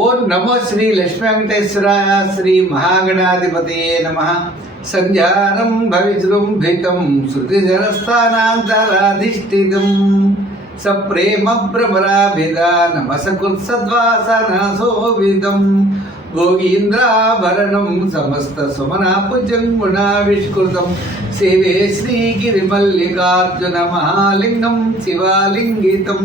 ఓం నమో శ్రీ లక్ష్మీ వెంకటేశ్వర శ్రీ మహాగణాధిపతయే నమ. సంధ్యానం భవిజృంభితం శృతిజలస్థానాంతరాధిష్ఠితం సప్రేమ భ్రమరాభిధానమసకృత్సద్వాసనశోభితం గోగీంద్రాభరణం సమస్త సుమనాపుజన్మునావిష్కృతం సేవే శ్రీగిరిమల్లికార్జున మహాలింగం శివాలింగితం.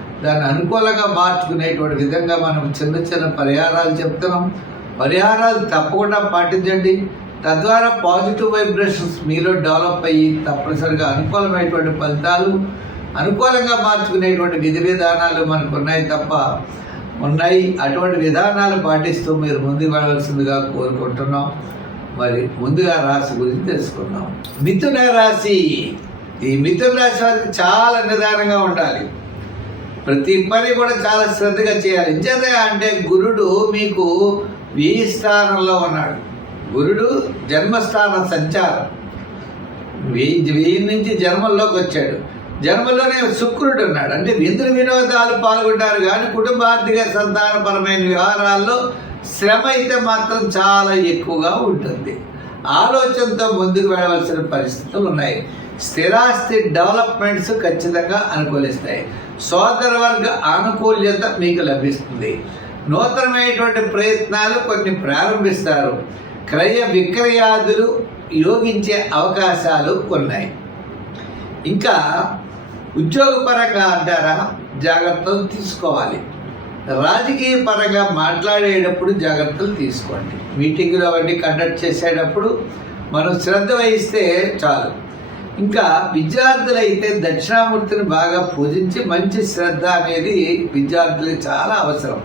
దాన్ని అనుకూలంగా మార్చుకునేటువంటి విధంగా మనం చిన్న చిన్న పరిహారాలు చెప్తున్నాం. పరిహారాలు తప్పకుండా పాటించండి. తద్వారా పాజిటివ్ వైబ్రేషన్స్ మీలో డెవలప్ అయ్యి తప్పనిసరిగా అనుకూలమైనటువంటి ఫలితాలు అనుకూలంగా మార్చుకునేటువంటి విధి విధానాలు మనకు ఉన్నాయి తప్ప ఉన్నాయి. అటువంటి విధానాలు పాటిస్తూ మీరు ముందుకు వెళ్ళవలసిందిగా కోరుకుంటున్నాం. మరి ముందుగా రాశి గురించి తెలుసుకుందాం. మిథున రాశి. ఈ మిథున రాశి వారికి చాలా నిదానంగా ఉండాలి. ప్రతి పని కూడా చాలా శ్రద్ధగా చేయాలి. చేత అంటే గురుడు మీకు వెయ్యి స్థానంలో ఉన్నాడు. గురుడు జన్మస్థాన సంచారం. వెయ్యి వెయ్యి నుంచి జన్మల్లోకి వచ్చాడు. జన్మలోనే శుక్రుడు ఉన్నాడు. అంటే విందు వినోదాలు పాల్గొంటారు కానీ కుటుంబార్థిక సంతానపరమైన వ్యవహారాల్లో శ్రమ అయితే మాత్రం చాలా ఎక్కువగా ఉంటుంది. ఆలోచనతో ముందుకు వెళ్ళవలసిన పరిస్థితులు ఉన్నాయి. స్థిరాస్తి డెవలప్మెంట్స్ ఖచ్చితంగా అనుకూలిస్తాయి. సోదర వర్గ ఆనుకూల్యత మీకు లభిస్తుంది. నూతనమైనటువంటి ప్రయత్నాలు కొన్ని ప్రారంభిస్తారు. క్రయ విక్రయాదులు యోగించే అవకాశాలు ఉన్నాయి. ఇంకా ఉద్యోగపరంగా అంటారా జాగ్రత్తలు తీసుకోవాలి. రాజకీయ పరంగా మాట్లాడేటప్పుడు జాగ్రత్తలు తీసుకోండి. మీటింగులు అవన్నీ కండక్ట్ చేసేటప్పుడు మనం శ్రద్ధ వహిస్తే చాలు. ఇంకా విద్యార్థులైతే దక్షిణామూర్తిని బాగా పూజించి మంచి శ్రద్ధ అనేది విద్యార్థులకు చాలా అవసరం.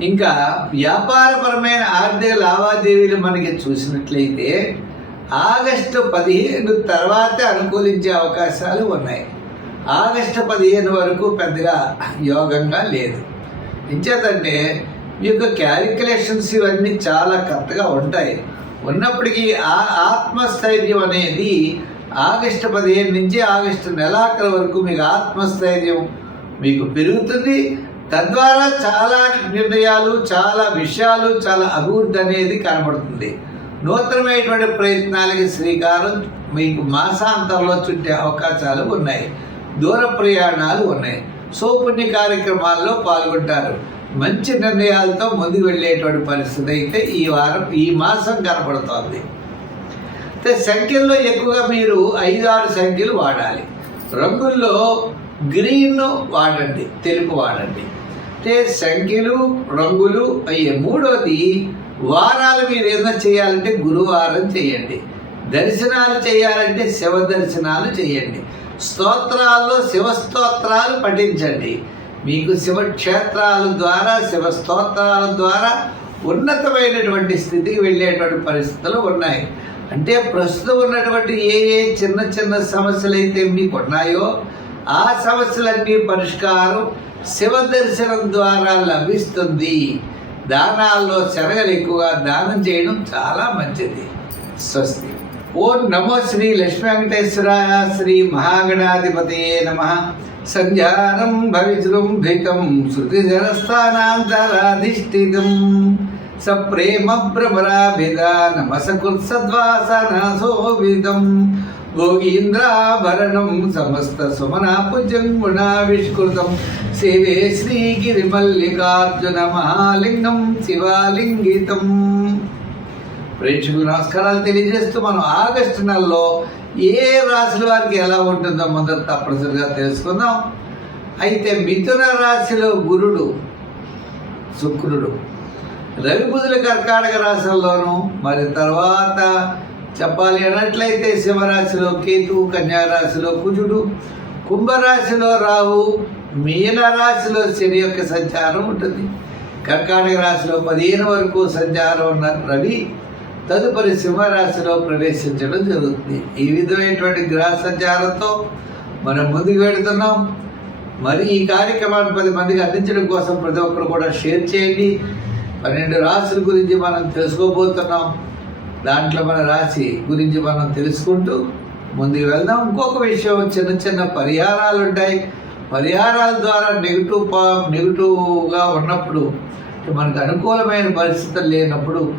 ఇంకా వ్యాపారపరమైన ఆర్థిక లావాదేవీలు మనకి చూసినట్లయితే ఆగస్టు పదిహేను తర్వాతే అనుకూలించే అవకాశాలు ఉన్నాయి. ఆగస్టు పదిహేను వరకు పెద్దగా యోగంగా లేదు. ఇంచేతంటే మీ యొక్క క్యాలిక్యులేషన్స్ ఇవన్నీ చాలా కరెక్ట్గా ఉంటాయి. ఉన్నప్పటికీ ఆ ఆత్మస్థైర్యం అనేది ఆగస్టు పదిహేను నుంచి ఆగస్టు నెలాఖరు వరకు మీకు ఆత్మస్థైర్యం మీకు పెరుగుతుంది. తద్వారా చాలా నిర్ణయాలు చాలా విషయాలు చాలా అభివృద్ధి అనేది కనబడుతుంది. నూతనమైనటువంటి ప్రయత్నాలకి శ్రీకారం మీకు మాసాంతంలో చుట్టే అవకాశాలు ఉన్నాయి. దూర ప్రయాణాలు ఉన్నాయి. సోపుణ్య కార్యక్రమాల్లో పాల్గొంటారు. మంచి నిర్ణయాలతో ముందుకు వెళ్ళేటువంటి పరిస్థితి అయితే ఈ వారం ఈ మాసం కనపడుతోంది అయితే సంఖ్యల్లో ఎక్కువగా మీరు ఐదు ఆరు సంఖ్యలు వాడాలి. రంగుల్లో గ్రీన్ వాడండి తెలుపు వాడండి. అంటే సంఖ్యలు రంగులు అయ్యే మూడోది వారాలు మీరు ఏదైనా చేయాలంటే గురువారం చేయండి. దర్శనాలు చేయాలంటే శివ దర్శనాలు చేయండి. స్తోత్రాల్లో శివస్తోత్రాలు పఠించండి. మీకు శివక్షేత్రాల ద్వారా శివ స్తోత్రాల ద్వారా ఉన్నతమైనటువంటి స్థితికి వెళ్ళేటువంటి పరిస్థితులు ఉన్నాయి. అంటే ప్రస్తుతం ఉన్నటువంటి ఏ ఏ చిన్న చిన్న సమస్యలు అయితే మీకు ఉన్నాయో ఆ సమస్యలన్నీ పరిష్కారం శివ దర్శనం ద్వారా లభిస్తుంది. దానాల్లో శరగలు ఎక్కువగా దానం చేయడం చాలా మంచిది. స్వస్తి. ఓం నమో శ్రీ లక్ష్మీ వెంకటేశ్వరాయ శ్రీ మహాగణాధిపతే నమ. సంధ్యానం భవిజృంభితం శృతిజరస్థానాంతరాధిష్ఠితం సప్రేమ భ్రమరాభిధానమసకృత్సద్వాసనశోభితం గోగీంద్రాభరణం సమస్త సుమన పుజంగుణ విష్కృతం మహాలింగం శివాలింగితం. ప్రేక్షకులు నమస్కారాలు తెలియజేస్తూ మనం ఆగస్టు నెలలో ఏ రాశుల వారికి ఎలా ఉంటుందో మొదట తప్పనిసరిగా తెలుసుకుందాం. అయితే మిథున రాశిలో గురుడు శుక్రుడు. రవిబుధుల కర్కాటక రాశుల్లోనూ మరి తర్వాత చెప్పాలి అన్నట్లయితే శివరాశిలో కేతువు కన్యా రాశిలో కుజుడు కుంభరాశిలో రాహు మీన రాశిలో శని యొక్క సంచారం ఉంటుంది. కర్కాటక రాశిలో పదిహేను వరకు సంచారం ఉన్న రవి తదుపరి సింహరాశిలో ప్రవేశించడం జరుగుతుంది. ఈ విధమైనటువంటి గ్రహ సంచారంతో మనం ముందుకు వెళుతున్నాం. మరి ఈ కార్యక్రమాన్ని పది మందికి అందించడం కోసం ప్రతి ఒక్కరు కూడా షేర్ చేయండి. పన్నెండు రాశుల గురించి మనం తెలుసుకోబోతున్నాం. దాంట్లో మన రాశి గురించి మనం తెలుసుకుంటూ ముందుకు వెళ్దాం. ఇంకొక విషయం చిన్న చిన్న పరిహారాలు ఉంటాయి పరిహారాల ద్వారా నెగిటివ్ పా నెగిటివ్గా ఉన్నప్పుడు మనకు అనుకూలమైన పరిస్థితులు లేనప్పుడు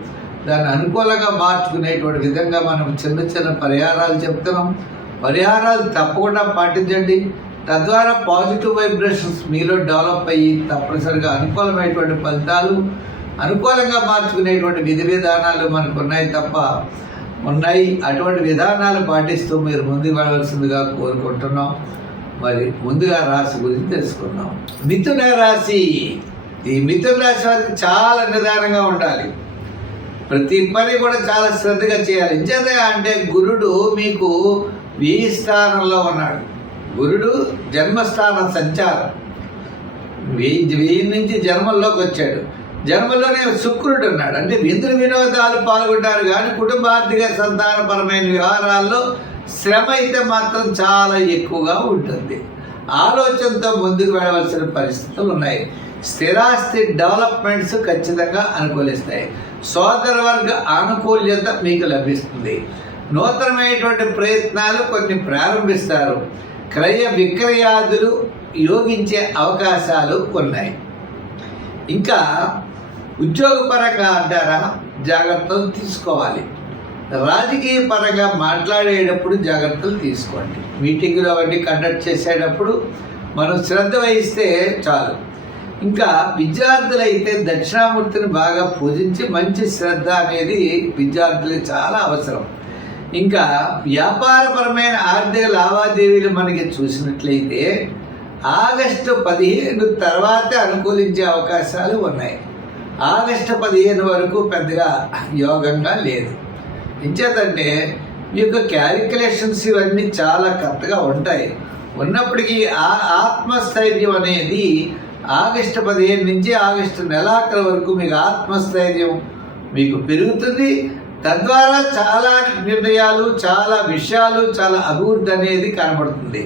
దాన్ని అనుకూలంగా మార్చుకునేటువంటి విధంగా మనం చిన్న చిన్న పరిహారాలు చెప్తున్నాం. పరిహారాలు తప్పకుండా పాటించండి. తద్వారా పాజిటివ్ వైబ్రేషన్స్ మీలో డెవలప్ అయ్యి తప్పనిసరిగా అనుకూలమైనటువంటి ఫలితాలు అనుకూలంగా మార్చుకునేటువంటి విధి విధానాలు మనకు ఉన్నాయి తప్ప ఉన్నాయి. అటువంటి విధానాలు పాటిస్తూ మీరు ముందుకు వెళ్ళవలసిందిగా కోరుకుంటున్నాం. మరి ముందుగా రాశి గురించి తెలుసుకుందాం. మిథున రాశి. ఈ మిథున రాశి వారికి చాలా నిదానంగా ఉండాలి. ప్రతి పని కూడా చాలా శ్రద్ధగా చేయాలి. ఇంచేత అంటే గురుడు మీకు ఈ స్థానంలో ఉన్నాడు. గురుడు జన్మస్థాన సంచారం. వెయ్యి వెయ్యి నుంచి జన్మల్లోకి వచ్చాడు. జన్మలోనే శుక్రుడు ఉన్నాడు అంటే విందు వినోదాలు పాల్గొంటారు కానీ కుటుంబార్థిక సంతానపరమైన వ్యవహారాల్లో శ్రమ అయితే మాత్రం చాలా ఎక్కువగా ఉంటుంది. ఆలోచనతో ముందుకు వెళ్ళవలసిన పరిస్థితులు ఉన్నాయి. స్థిరాస్తి డెవలప్మెంట్స్ ఖచ్చితంగా అనుకూలిస్తాయి. సోదర వర్గ ఆనుకూల్యత మీకు లభిస్తుంది. నూతనమైనటువంటి ప్రయత్నాలు కొన్ని ప్రారంభిస్తారు. క్రయ విక్రయాదులు యోగించే అవకాశాలు ఉన్నాయి ఇంకా ఉద్యోగపరంగా అంటారా? జాగ్రత్తలు తీసుకోవాలి. రాజకీయ పరంగా మాట్లాడేటప్పుడు జాగ్రత్తలు తీసుకోండి. మీటింగులు అవన్నీ కండక్ట్ చేసేటప్పుడు మనం శ్రద్ధ వహిస్తే చాలు. ఇంకా విద్యార్థులైతే దక్షిణామూర్తిని బాగా పూజించి మంచి శ్రద్ధ అనేది విద్యార్థులకు చాలా అవసరం. ఇంకా వ్యాపారపరమైన ఆర్థిక లావాదేవీలు మనకి చూసినట్లయితే ఆగస్టు పదిహేను తర్వాతే అనుకూలించే అవకాశాలు ఉన్నాయి. ఆగస్టు పదిహేను వరకు పెద్దగా యోగంగా లేదు. ఇంచేతంటే ఈ యొక్క క్యాలిక్యులేషన్స్ ఇవన్నీ చాలా కరెక్ట్గా ఉంటాయి. ఉన్నప్పటికీ ఆ ఆత్మస్థైర్యం అనేది ఆగస్టు పదిహేను నుంచి ఆగస్టు నెలాఖరు వరకు మీకు ఆత్మస్థైర్యం మీకు పెరుగుతుంది. తద్వారా చాలా నిర్ణయాలు చాలా విషయాలు చాలా అభివృద్ధి అనేది కనబడుతుంది.